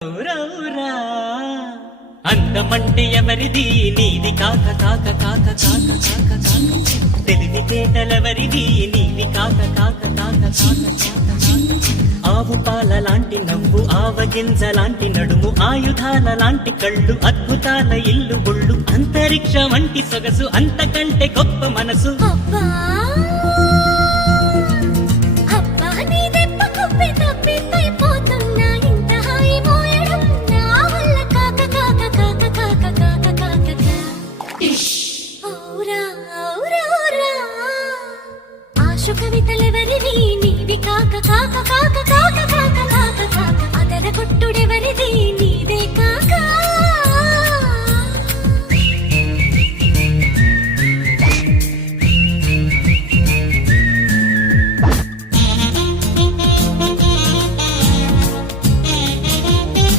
రౌరా అందమంటే ఎవరిది నీది కాక కాక కాక కాక కాక కాక తెలివితేటలెవరిది నీది కాక కాక కాక కాక కాక ఆవు పాల లాంటి నవ్వు ఆవగింజ లాంటి నడుము ఆయుధాల లాంటి కళ్ళు అద్భుతాల ఇల్లు ఒళ్ళు అంతరిక్ష వంటి సొగసు అంతకంటే గొప్ప మనసు అబ్బా